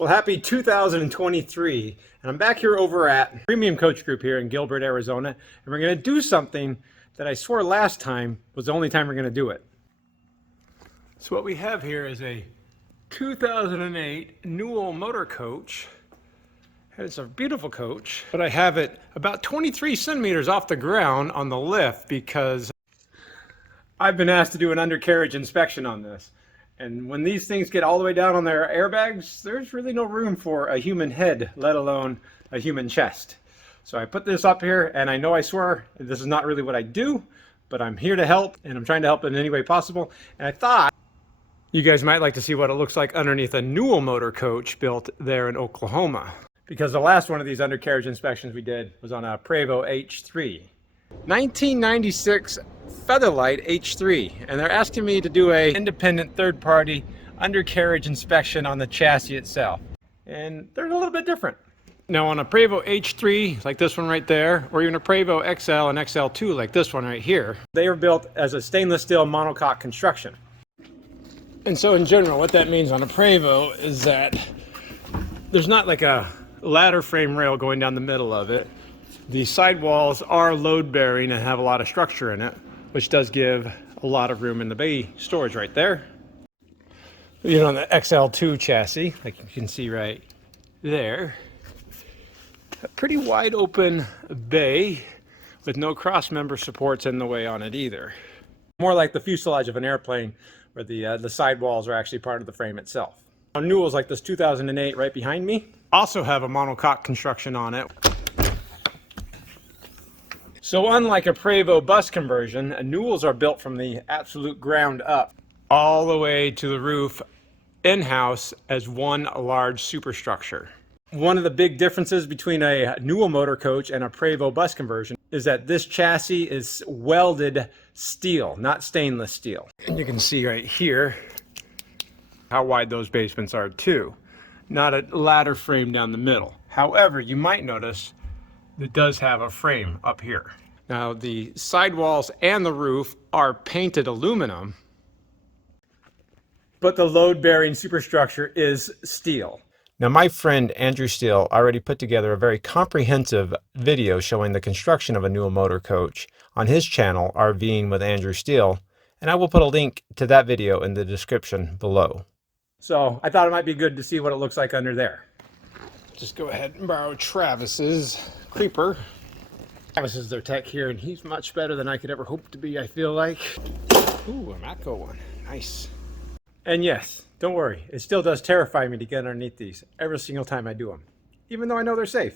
Well, happy 2023, and I'm back here over at Premium Coach Group here in Gilbert, Arizona, and we're going to do something that I swore last time was the only time we're going to do it. So what we have here is a 2008 Newell Motorcoach. It's a beautiful coach, but I have it about 23 centimeters off the ground on the lift because I've been asked to do an undercarriage inspection on this. And when these things get all the way down on their airbags, there's really no room for a human head, let alone a human chest. So I put this up here, and I know I swear this is not really what I do, but I'm here to help, and I'm trying to help in any way possible. And I thought you guys might like to see what it looks like underneath a Newell Motorcoach built there in Oklahoma. Because the last one of these undercarriage inspections we did was on a Prevost H3. 1996 Featherlight H3, and they're asking me to do a independent third-party undercarriage inspection on the chassis itself, and they're a little bit different. Now on a Prevost H3 like this one right there, or even a Prevost XL and XL2 like this one right here, they were built as a stainless steel monocoque construction. And so in general what that means on a Prevost is that there's not like a ladder frame rail going down the middle of it. The sidewalls are load bearing and have a lot of structure in it, which does give a lot of room in the bay storage right there. You know, on the XL2 chassis, like you can see right there, a pretty wide open bay with no cross member supports in the way on it either. More like the fuselage of an airplane where the sidewalls are actually part of the frame itself. On Newells like this 2008 right behind me also have a monocoque construction on it. So unlike a Prevost Bus conversion, Newells are built from the absolute ground up, all the way to the roof in-house as one large superstructure. One of the big differences between a Newell Motorcoach and a Prevost Bus conversion is that this chassis is welded steel, not stainless steel. And you can see right here how wide those basements are too. Not a ladder frame down the middle. However, you might notice it does have a frame up here. Now the sidewalls and the roof are painted aluminum, but the load-bearing superstructure is steel. Now my friend Andrew Steele already put together a very comprehensive video showing the construction of a Newell Motorcoach on his channel, RVing with Andrew Steele, and I will put a link to that video in the description below. So I thought it might be good to see what it looks like under there. Just go ahead and borrow Travis's creeper. Travis is their tech here, and he's much better than I could ever hope to be, I feel like. Ooh, a Matco one. Nice. And yes, don't worry. It still does terrify me to get underneath these every single time I do them, even though I know they're safe.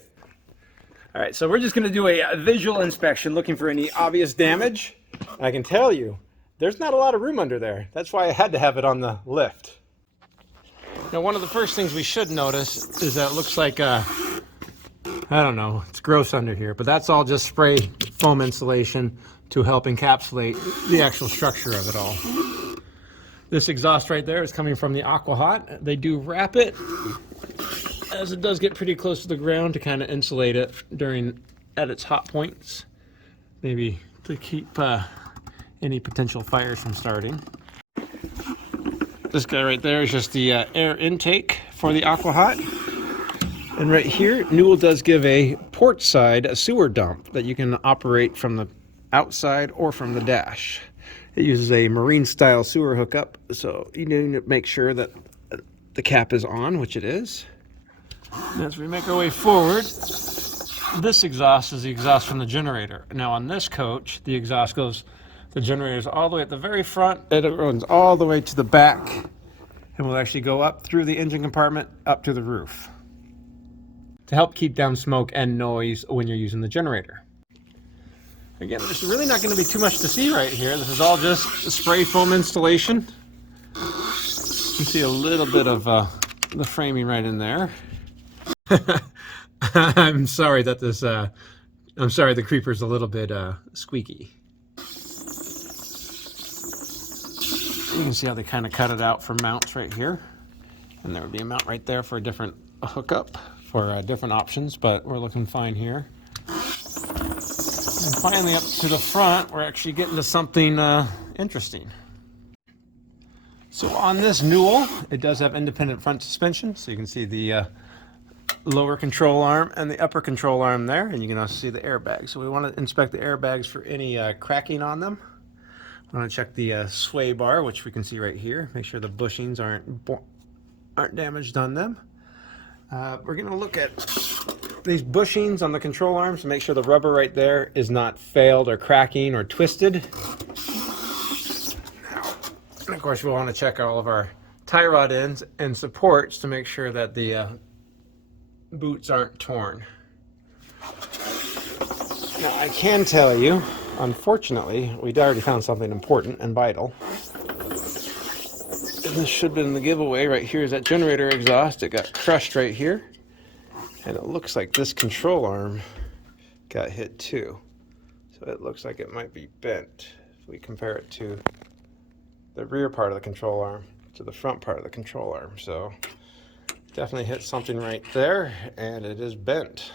All right, so we're just going to do a visual inspection looking for any obvious damage. I can tell you, there's not a lot of room under there. That's why I had to have it on the lift. Now, one of the first things we should notice is that it looks like, I don't know, it's gross under here, but that's all just spray foam insulation to help encapsulate the actual structure of it all. This exhaust right there is coming from the AquaHot. They do wrap it, as it does get pretty close to the ground, to kind of insulate it at its hot points, maybe to keep any potential fires from starting. This guy right there is just the air intake for the AquaHot. And right here, Newell does give a port side sewer dump that you can operate from the outside or from the dash. It uses a marine style sewer hookup, so you need to make sure that the cap is on, which it is. And as we make our way forward, this exhaust is the exhaust from the generator. Now on this coach, the exhaust goes, the generator is all the way at the very front, and it runs all the way to the back, and will actually go up through the engine compartment up to the roof to help keep down smoke and noise when you're using the generator. Again, there's really not going to be too much to see right here. This is all just spray foam installation. You can see a little bit of the framing right in there. I'm sorry that the creeper's a little bit squeaky. You can see how they kind of cut it out for mounts right here. And there would be a mount right there for a different hookup for different options, but we're looking fine here. And finally up to the front, we're actually getting to something interesting. So on this Newell, it does have independent front suspension, so you can see the lower control arm and the upper control arm there, and you can also see the airbags. So we want to inspect the airbags for any cracking on them. We want to check the sway bar, which we can see right here. Make sure the bushings aren't damaged on them. We're going to look at these bushings on the control arms to make sure the rubber right there is not failed or cracking or twisted. And of course, we want to check all of our tie rod ends and supports to make sure that the boots aren't torn. Now, I can tell you, unfortunately, we'd already found something important and vital. And this should have been the giveaway. Right here is that generator exhaust. It got crushed right here. And it looks like this control arm got hit too. So it looks like it might be bent if we compare it to the rear part of the control arm to the front part of the control arm. So definitely hit something right there, and it is bent.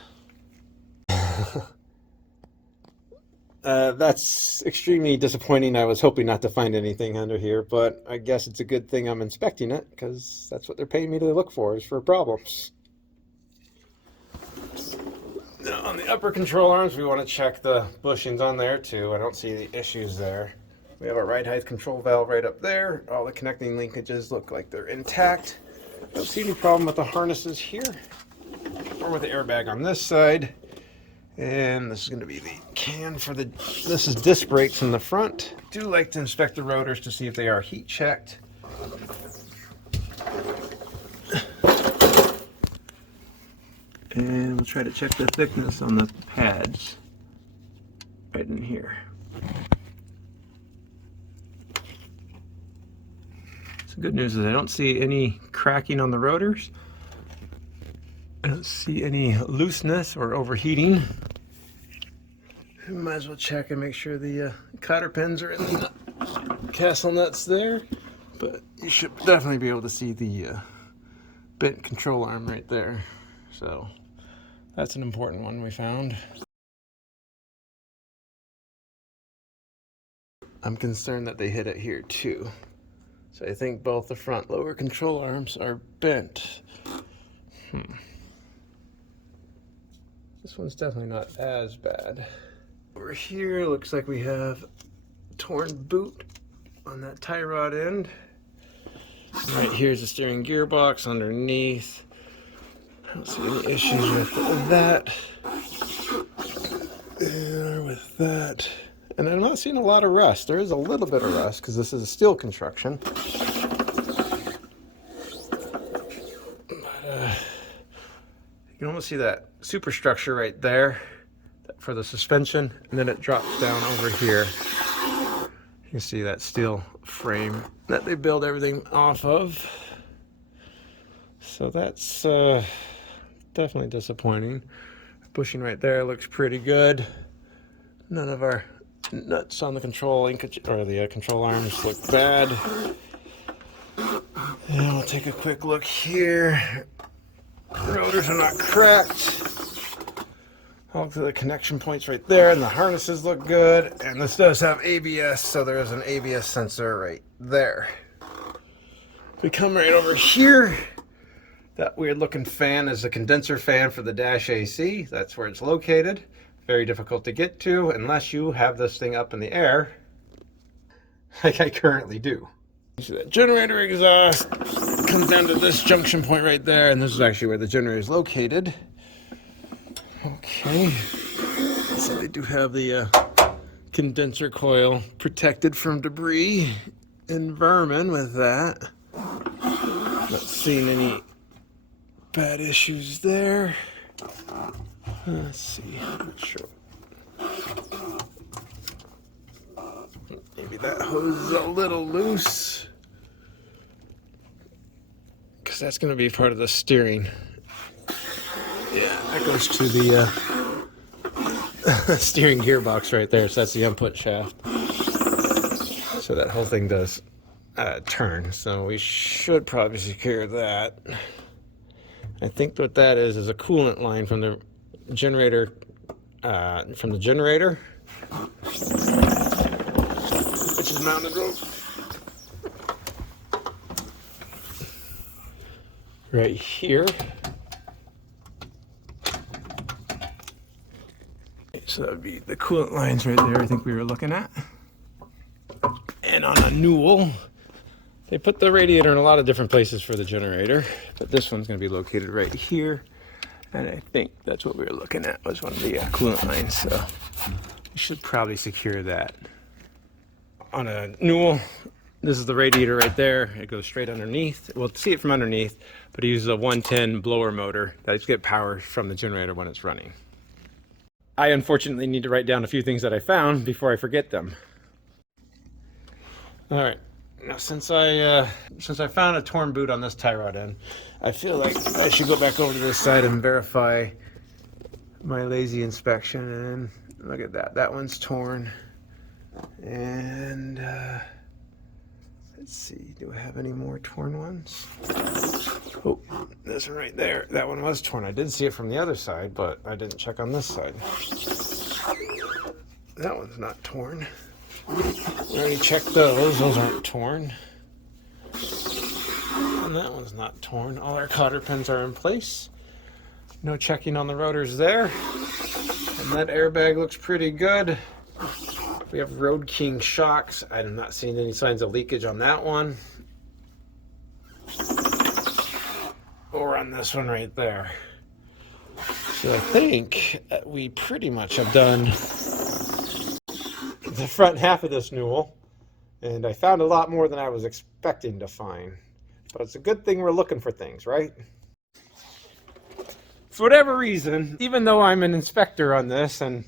That's extremely disappointing. I was hoping not to find anything under here, but I guess it's a good thing I'm inspecting it, because that's what they're paying me to look for, is for problems. Now on the upper control arms, we want to check the bushings on there too. I don't see any issues there. We have a ride height control valve right up there. All the connecting linkages look like they're intact. Don't see any problem with the harnesses here or with the airbag on this side. And this is going to be the can for the, this is disc brakes in the front. Do like to inspect the rotors to see if they are heat checked. And we'll try to check the thickness on the pads right in here. So good news is I don't see any cracking on the rotors. I don't see any looseness or overheating. Might as well check and make sure the cotter pins are in the castle nuts there. But you should definitely be able to see the bent control arm right there. So that's an important one we found. I'm concerned that they hit it here too. So I think both the front lower control arms are bent. This one's definitely not as bad. Over here, looks like we have torn boot on that tie rod end. Right here's the steering gearbox underneath. I don't see any issues with that. Or with that. And I'm not seeing a lot of rust. There is a little bit of rust because this is a steel construction. But you can almost see that superstructure right there for the suspension, and then it drops down over here. You can see that steel frame that they build everything off of. So that's definitely disappointing. Bushing right there looks pretty good. None of our nuts on the control linkage or the control arms look bad. And we'll take a quick look here. Rotors are not cracked. All to the connection points right there, and the harnesses look good. And this does have ABS, so there is an ABS sensor right there. We come right over here. That weird looking fan is a condenser fan for the dash AC. That's where it's located. Very difficult to get to unless you have this thing up in the air, like I currently do. See that generator exhaust comes down to this junction point right there, and this is actually where the generator is located. Okay, so they do have the condenser coil protected from debris and vermin with that. Not seeing any bad issues there. Let's see, not sure. Maybe that hose is a little loose, because that's going to be part of the steering. Yeah, that goes to the steering gearbox right there, so that's the input shaft. So that whole thing does turn, so we should probably secure that. I think what that is a coolant line from the generator, which is mounted right here. So that would be the coolant lines right there, I think we were looking at. And on a Newell, they put the radiator in a lot of different places for the generator, but this one's going to be located right here. And I think that's what we were looking at, was one of the coolant lines. So we should probably secure that. On a Newell, this is the radiator right there. It goes straight underneath. We'll see it from underneath, but it uses a 110 blower motor that gets power from the generator when it's running. I unfortunately need to write down a few things that I found before I forget them. All right, now since I found a torn boot on this tie rod end, I feel like I should go back over to this side and verify my lazy inspection. And look at that, that one's torn. And let's see, do I have any more torn ones? Oh, this one right there, that one was torn. I did see it from the other side, but I didn't check on this side. That one's not torn. We already checked those aren't torn. And that one's not torn. All our cotter pins are in place. No checking on the rotors there. And that airbag looks pretty good. We have Road King shocks. I'm not seeing any signs of leakage on that one. Or on this one right there. So I think we pretty much have done the front half of this Newell. And I found a lot more than I was expecting to find. But it's a good thing we're looking for things, right? For whatever reason, even though I'm an inspector on this and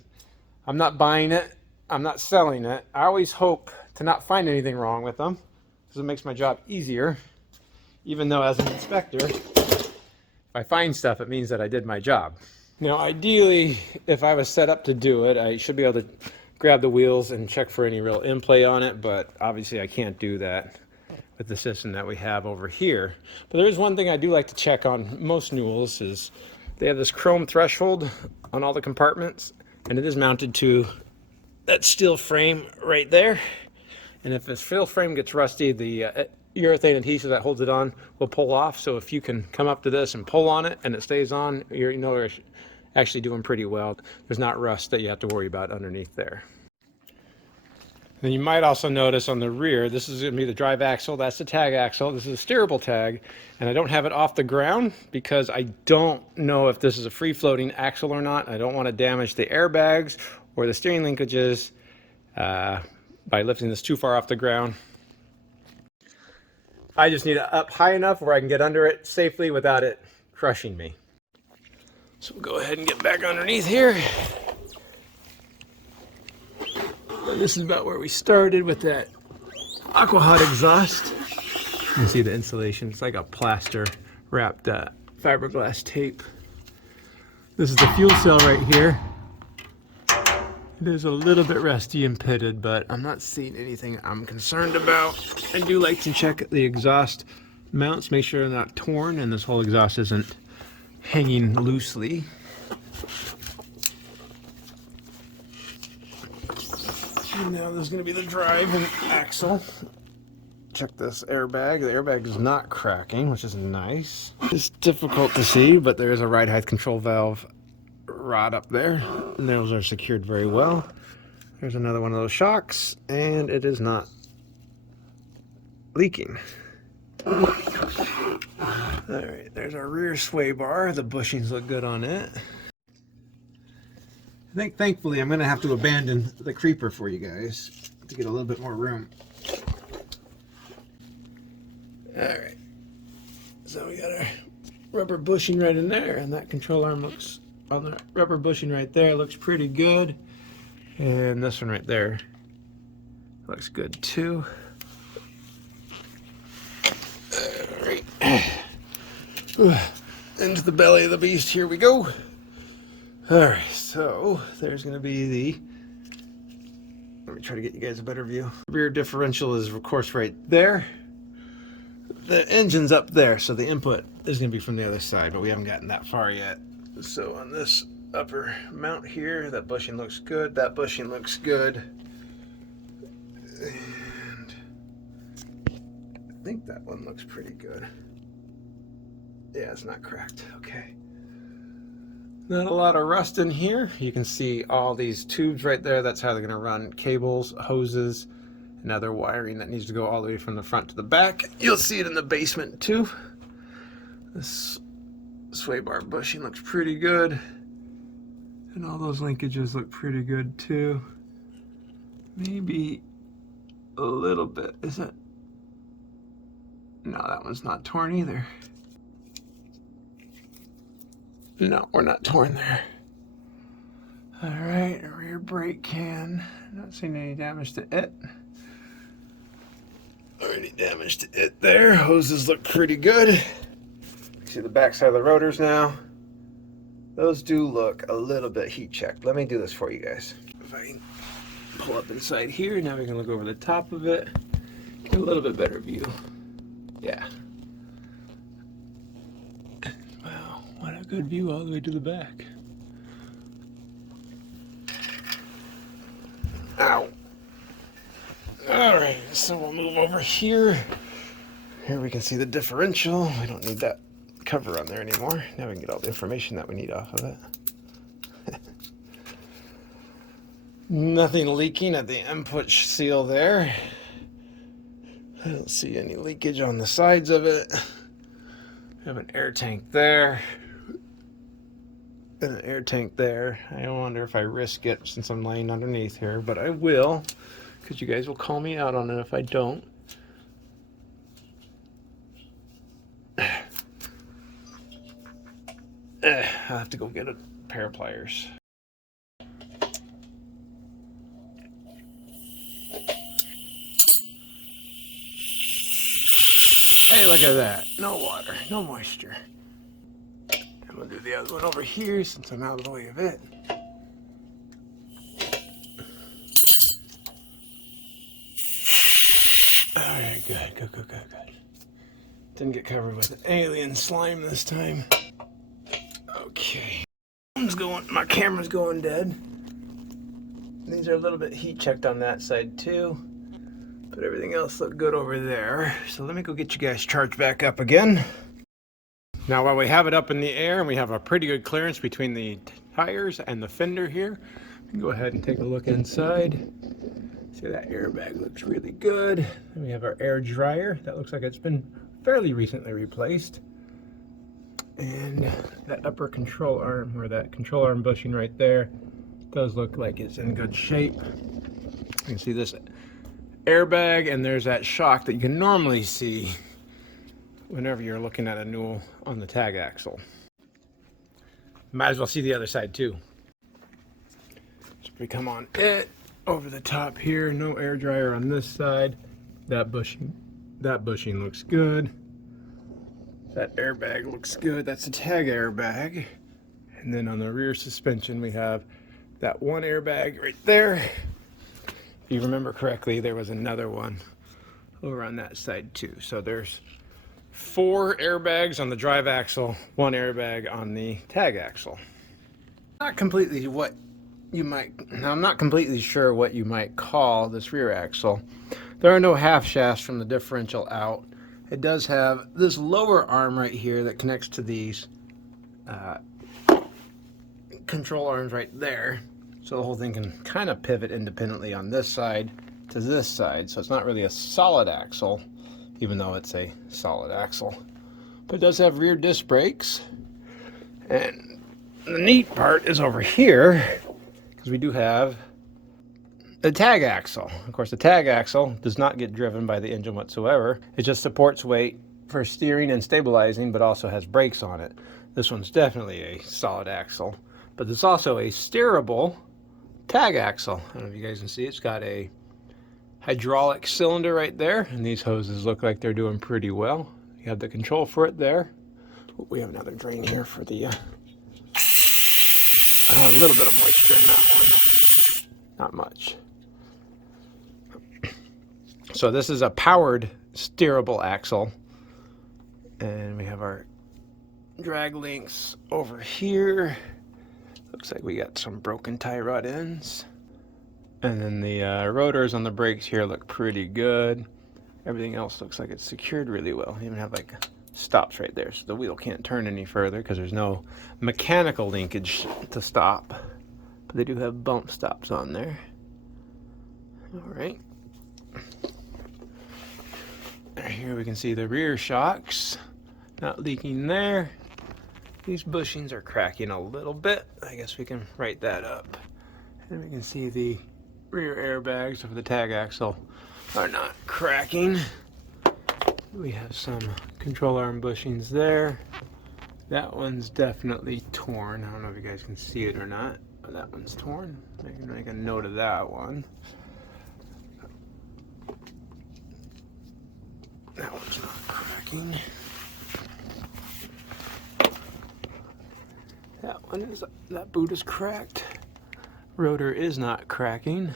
I'm not buying it, I'm not selling it, I always hope to not find anything wrong with them because it makes my job easier. Even though as an inspector, if I find stuff, it means that I did my job. Now, ideally, if I was set up to do it, I should be able to grab the wheels and check for any real in-play on it, but obviously I can't do that with the system that we have over here. But there is one thing I do like to check on most Newells is they have this chrome threshold on all the compartments, and it is mounted to that steel frame right there. And if the steel frame gets rusty, the urethane adhesive that holds it on will pull off. So if you can come up to this and pull on it and it stays on, you know you're actually doing pretty well. There's not rust that you have to worry about underneath there. And you might also notice on the rear, this is going to be the drive axle, that's the tag axle, this is a steerable tag, and I don't have it off the ground because I don't know if this is a free-floating axle or not. I don't want to damage the airbags or the steering linkages by lifting this too far off the ground. I just need it up high enough where I can get under it safely without it crushing me. So we'll go ahead and get back underneath here. And this is about where we started with that aqua hot exhaust. You can see the insulation. It's like a plaster wrapped fiberglass tape. This is the fuel cell right here. It is a little bit rusty and pitted, but I'm not seeing anything I'm concerned about. I do like to check the exhaust mounts, make sure they're not torn and this whole exhaust isn't hanging loosely. And now there's going to be the drive and axle. Check this airbag. The airbag is not cracking, which is nice. It's difficult to see, but there is a ride height control valve rod up there, and those are secured very well. There's another one of those shocks, and it is not leaking. Alright, there's our rear sway bar. The bushings look good on it. I think thankfully I'm going to have to abandon the creeper for you guys to get a little bit more room. Alright, so we got our rubber bushing right in there, and that control arm looks on the rubber bushing right there, looks pretty good. And this one right there looks good too. Alright, into the belly of the beast, here we go. Alright, so there's going to be the, let me try to get you guys a better view. Rear differential is of course right there. The engine's up there, so the input is going to be from the other side, but we haven't gotten that far yet. So on this upper mount here, that bushing looks good, that bushing looks good. And I think that one looks pretty good. Yeah, it's not cracked. Okay. Not a lot of rust in here. You can see all these tubes right there. That's how they're going to run cables, hoses, and other wiring that needs to go all the way from the front to the back. You'll see it in the basement too. This sway bar bushing looks pretty good. And all those linkages look pretty good too. Maybe a little bit. Is it? No, that one's not torn either. No, we're not torn there. All right, rear brake can. Not seeing any damage to it. Already damage to it there. Hoses look pretty good. See the back side of the rotors now. Those do look a little bit heat checked. Let me do this for you guys. If I can pull up inside here, now we can look over the top of it. Get a little bit better view. Yeah. Wow, what a good view all the way to the back. Ow. Alright, so we'll move over here. Here we can see the differential. We don't need that cover on there anymore. Now we can get all the information that we need off of it. Nothing leaking at the input seal there. I don't see any leakage on the sides of it. We have an air tank there. And an air tank there. I wonder if I risk it since I'm laying underneath here, but I will, because you guys will call me out on it if I don't. I'll have to go get a pair of pliers. Hey, look at that. No water, no moisture. And we'll do the other one over here since I'm out of the way of it. Alright, good. Didn't get covered with alien slime this time. Okay. My camera's going dead. These are a little bit heat checked on that side too. But everything else looked good over there. So let me go get you guys charged back up again. Now while we have it up in the air and we have a pretty good clearance between the tires and the fender here, we can go ahead and take a look inside. See, that airbag looks really good. And we have our air dryer. That looks like it's been fairly recently replaced. And that upper control arm, or that control arm bushing right there, does look like it's in good shape. You can see this airbag, and there's that shock that you can normally see whenever you're looking at a Newell on the tag axle. Might as well see the other side too. So if we come on it, over the top here, no air dryer on this side. That bushing looks good. That airbag looks good. That's a tag airbag. And then on the rear suspension, we have that one airbag right there. If you remember correctly, there was another one over on that side too. So there's 4 airbags on the drive axle, 1 airbag on the tag axle. I'm not completely sure what you might call this rear axle. There are no half shafts from the differential out. It does have this lower arm right here that connects to these control arms right there. So the whole thing can kind of pivot independently on this side to this side. So it's not really a solid axle, even though it's a solid axle. But it does have rear disc brakes. And the neat part is over here, because we do have the tag axle. Of course, the tag axle does not get driven by the engine whatsoever. It just supports weight for steering and stabilizing, but also has brakes on it. This one's definitely a solid axle, but it's also a steerable tag axle. I don't know if you guys can see, it's got a hydraulic cylinder right there, and these hoses look like they're doing pretty well. You have the control for it there. We have another drain here for the a little bit of moisture in that one. Not much. So this is a powered steerable axle, and we have our drag links over here. Looks like we got some broken tie rod ends, and then the rotors on the brakes here look pretty good. Everything else looks like it's secured really well. You even have like stops right there, so the wheel can't turn any further because there's no mechanical linkage to stop. But they do have bump stops on there. All right. Here we can see the rear shocks not leaking there. These bushings are cracking a little bit. I guess we can write that up. And we can see the rear airbags of the tag axle are not cracking. We have some control arm bushings there. That one's definitely torn. I don't know if you guys can see it or not, but that one's torn. I can make a note of that one. That one's not cracking. That boot is cracked. Rotor is not cracking.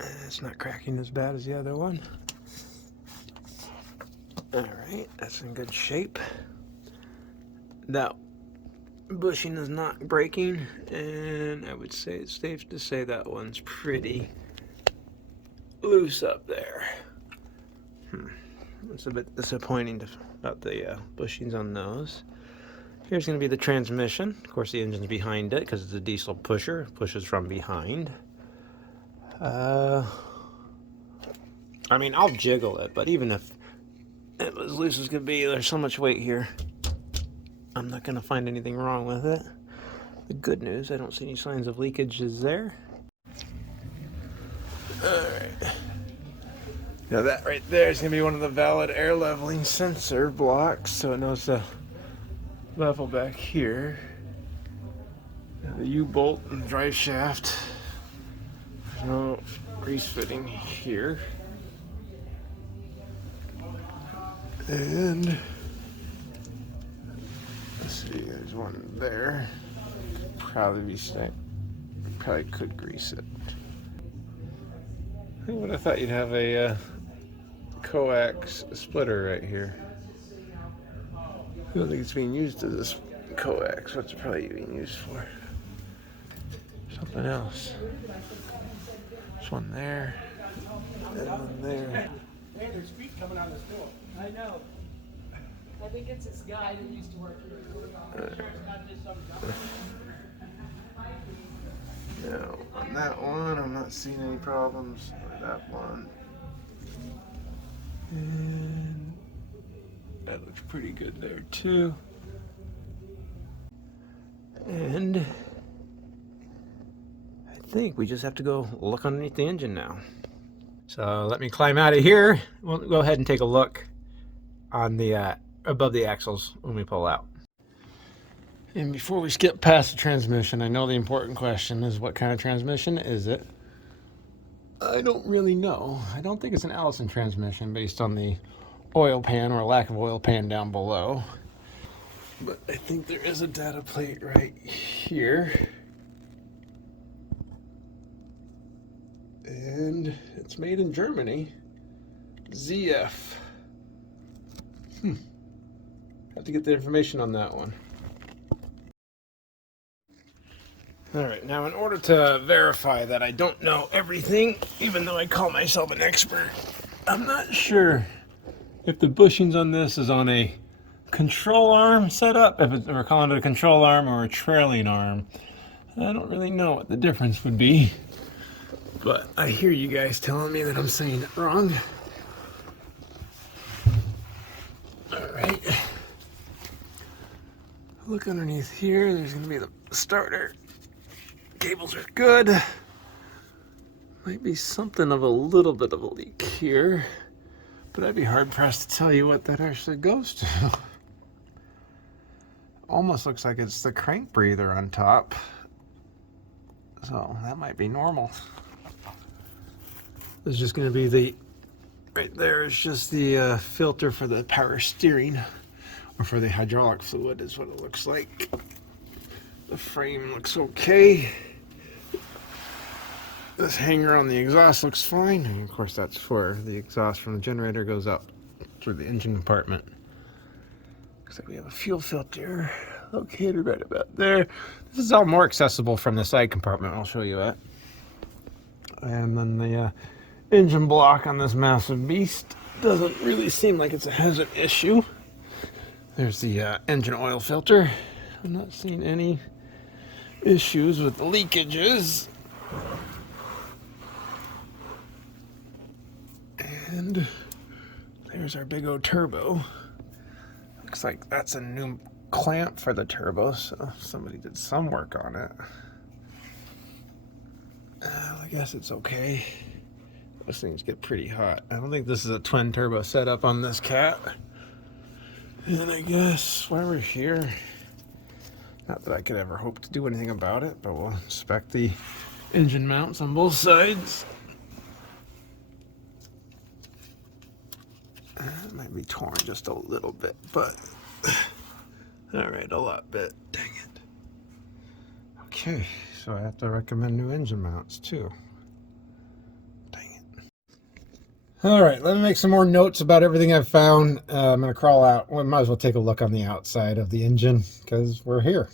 It's not cracking as bad as the other one. Alright, that's in good shape. That bushing is not breaking, and I would say it's safe to say that one's pretty loose up there. It's a bit disappointing about the bushings on those. Here's going to be the transmission. Of course, the engine's behind it because it's a diesel pusher. It pushes from behind. I mean, I'll jiggle it, but even if it was loose as could be, there's so much weight here, I'm not going to find anything wrong with it. The good news, I don't see any signs of leakages there. Alright. Now that right there is going to be one of the valid air leveling sensor blocks, so it knows to level back here. Now the U-bolt and drive shaft. There's no grease fitting here. And let's see, there's one there. Probably be stuck. Probably could grease it. I would have thought you'd have a coax splitter right here. I don't think it's being used as a coax. What's it probably being used for? Something else. There's one there. And one there. Hey, there's feet coming out of this door. I know. I think it's this guy that used to work here. I'm sure it's not just some guy. Now, on that one, I'm not seeing any problems with that one. And that looks pretty good there, too. And I think we just have to go look underneath the engine now. So let me climb out of here. We'll go ahead and take a look on the above the axles when we pull out. And before we skip past the transmission, I know the important question is what kind of transmission is it? I don't really know. I don't think it's an Allison transmission based on the oil pan or lack of oil pan down below. But I think there is a data plate right here. And it's made in Germany. ZF. Have to get the information on that one. Alright, now in order to verify that I don't know everything, even though I call myself an expert, I'm not sure if the bushings on this is on a control arm setup, if we're calling it a control arm or a trailing arm. I don't really know what the difference would be, but I hear you guys telling me that I'm saying it wrong. Alright. Look underneath here, there's going to be the starter. Cables are good. Might be something of a little bit of a leak here, but I'd be hard pressed to tell you what that actually goes to. Almost looks like it's the crank breather on top, so that might be normal. There's just going to be the right there is just the filter for the power steering, or for the hydraulic fluid is what it looks like. The frame looks okay. This hanger on the exhaust looks fine, and of course that's for the exhaust from the generator goes up through the engine compartment. Looks like we have a fuel filter located right about there. This is all more accessible from the side compartment. I'll show you that. And then the engine block on this massive beast doesn't really seem like it's a hazard issue. There's the engine oil filter. I'm not seeing any issues with the leakages. And there's our big old turbo. Looks like that's a new clamp for the turbo, so somebody did some work on it. I guess it's okay. Those things get pretty hot. I don't think this is a twin turbo setup on this cat. And I guess while we're here, not that I could ever hope to do anything about it, but we'll inspect the engine mounts on both sides. It might be torn just a little bit, but all right, a lot bit. Dang it. Okay, so I have to recommend new engine mounts too. Dang it. All right, let me make some more notes about everything I've found. I'm gonna crawl out. We might as well take a look on the outside of the engine because we're here.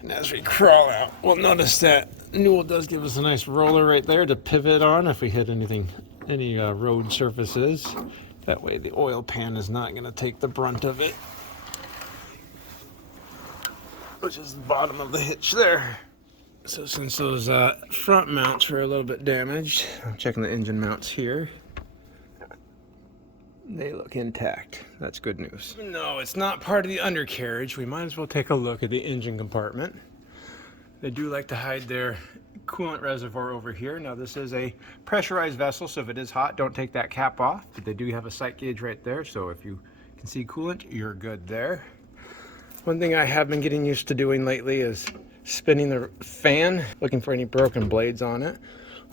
And as we crawl out, we'll notice that Newell does give us a nice roller right there to pivot on if we hit anything, any road surfaces. That way the oil pan is not gonna take the brunt of it, which is the bottom of the hitch there. So since those front mounts were a little bit damaged, I'm checking the engine mounts here. They look intact. That's good news. No, it's not part of the undercarriage. We might as well take a look at the engine compartment. They do like to hide their coolant reservoir over here. Now this is a pressurized vessel, so if it is hot, don't take that cap off. But they do have a sight gauge right there, so if you can see coolant, you're good there. One thing I have been getting used to doing lately is spinning the fan, looking for any broken blades on it,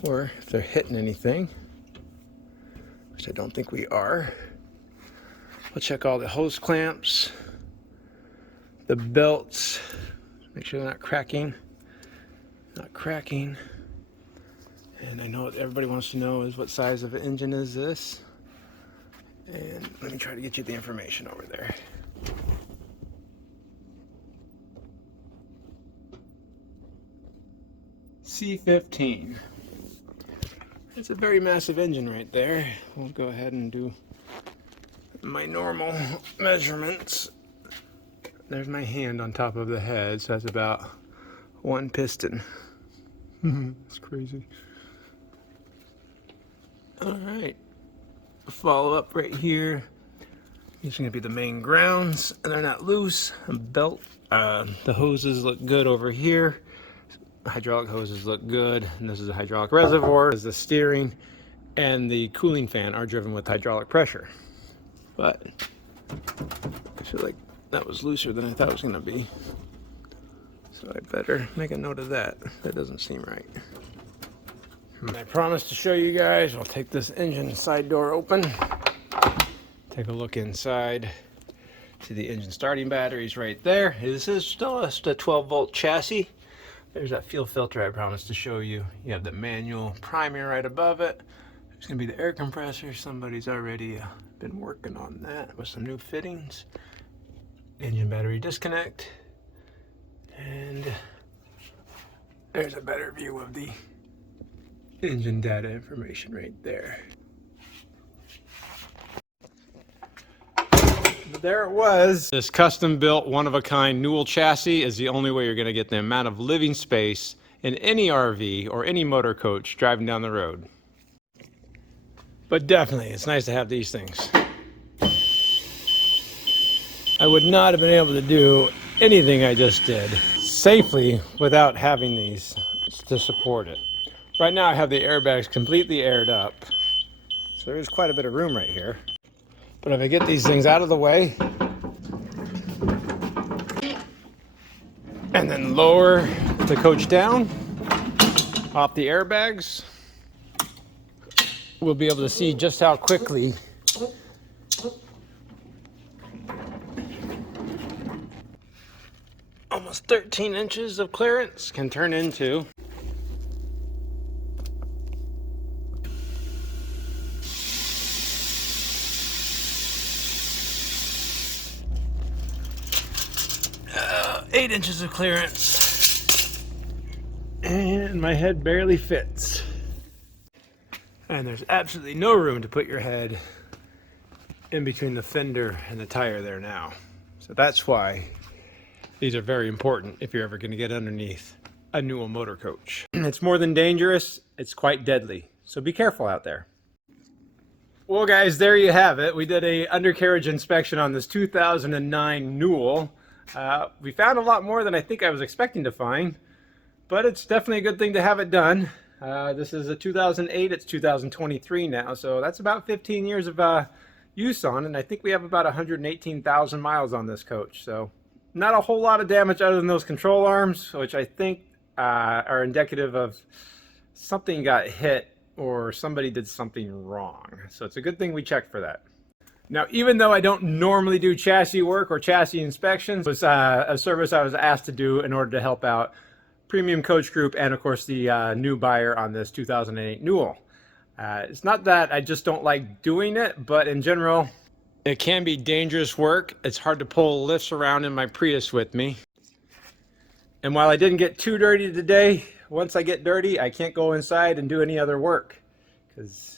or if they're hitting anything, which I don't think we are. We'll check all the hose clamps, the belts, make sure they're not cracking. And I know what everybody wants to know is what size of an engine is this. And let me try to get you the information over there. C15. It's a very massive engine right there. We'll go ahead and do my normal measurements. There's my hand on top of the head, so that's about 1 piston. That's crazy. All right, follow up right here. These are gonna be the main grounds, and they're not loose. Belt, the hoses look good over here. Hydraulic hoses look good, and this is a hydraulic reservoir. This is the steering, and the cooling fan are driven with hydraulic pressure. But I feel like that was looser than I thought it was gonna be. So I better make a note of that. That doesn't seem right. I promised to show you guys. I'll take this engine side door open. Take a look inside. See the engine starting batteries right there. This is still just a 12-volt chassis. There's that fuel filter I promised to show you. You have the manual priming right above it. There's gonna be the air compressor. Somebody's already been working on that with some new fittings. Engine battery disconnect. And there's a better view of the engine data information right there. But there it was. This custom built one-of-a-kind Newell chassis is the only way you're going to get the amount of living space in any RV or any motor coach driving down the road. But definitely, it's nice to have these things. I would not have been able to do anything I just did safely without having these to support it. Right now I have the airbags completely aired up, so there is quite a bit of room right here. But if I get these things out of the way and then lower the coach down off the airbags, we'll be able to see just how quickly almost 13 inches of clearance can turn into eight inches of clearance, and my head barely fits. And there's absolutely no room to put your head in between the fender and the tire there now. So that's why these are very important if you're ever going to get underneath a Newell Motorcoach. It's more than dangerous, it's quite deadly. So be careful out there. Well guys, there you have it. We did a undercarriage inspection on this 2009 Newell. We found a lot more than I think I was expecting to find, but it's definitely a good thing to have it done. This is a 2008, it's 2023 now, so that's about 15 years of use on it, and I think we have about 118,000 miles on this coach. So not a whole lot of damage other than those control arms, which I think are indicative of something got hit or somebody did something wrong. So it's a good thing we checked for that. Now, even though I don't normally do chassis work or chassis inspections, it was a service I was asked to do in order to help out Premium Coach Group and, of course, the new buyer on this 2008 Newell. It's not that I just don't like doing it, but in general, it can be dangerous work. It's hard to pull lifts around in my Prius with me. And while I didn't get too dirty today, once I get dirty, I can't go inside and do any other work because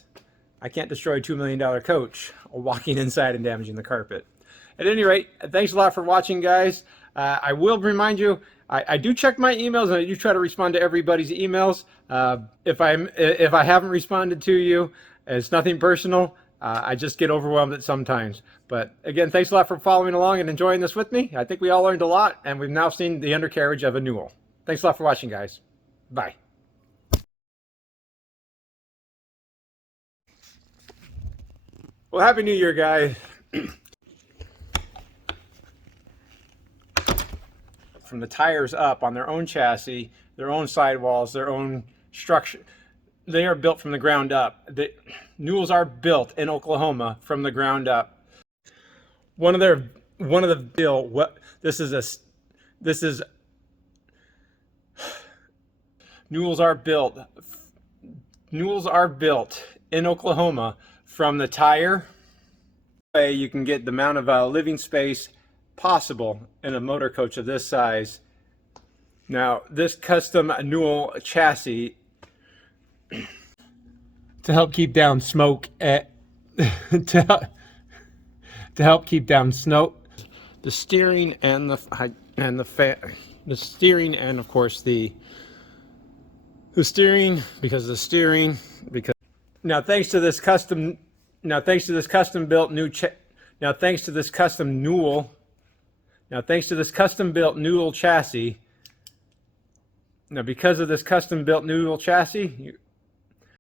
I can't destroy a $2 million coach walking inside and damaging the carpet. At any rate, thanks a lot for watching, guys. I will remind you, I do check my emails and I do try to respond to everybody's emails. If I haven't responded to you, it's nothing personal. I just get overwhelmed at sometimes. But again, thanks a lot for following along and enjoying this with me. I think we all learned a lot, and we've now seen the undercarriage of a Newell. Thanks a lot for watching, guys. Bye. Well, Happy New Year, guys. From the tires up on their own chassis, their own sidewalls, their own structure. They are built from the ground up. The Newells are built in Oklahoma from the ground up. This is Newells are built in Oklahoma from the tire. You can get the amount of living space possible in a motor coach of this size. Now, this custom Newell chassis to help keep down smoke to help keep down snow, the steering and the steering and of course the steering because now thanks to this custom built Newell chassis. Now, because of this custom built Newell chassis,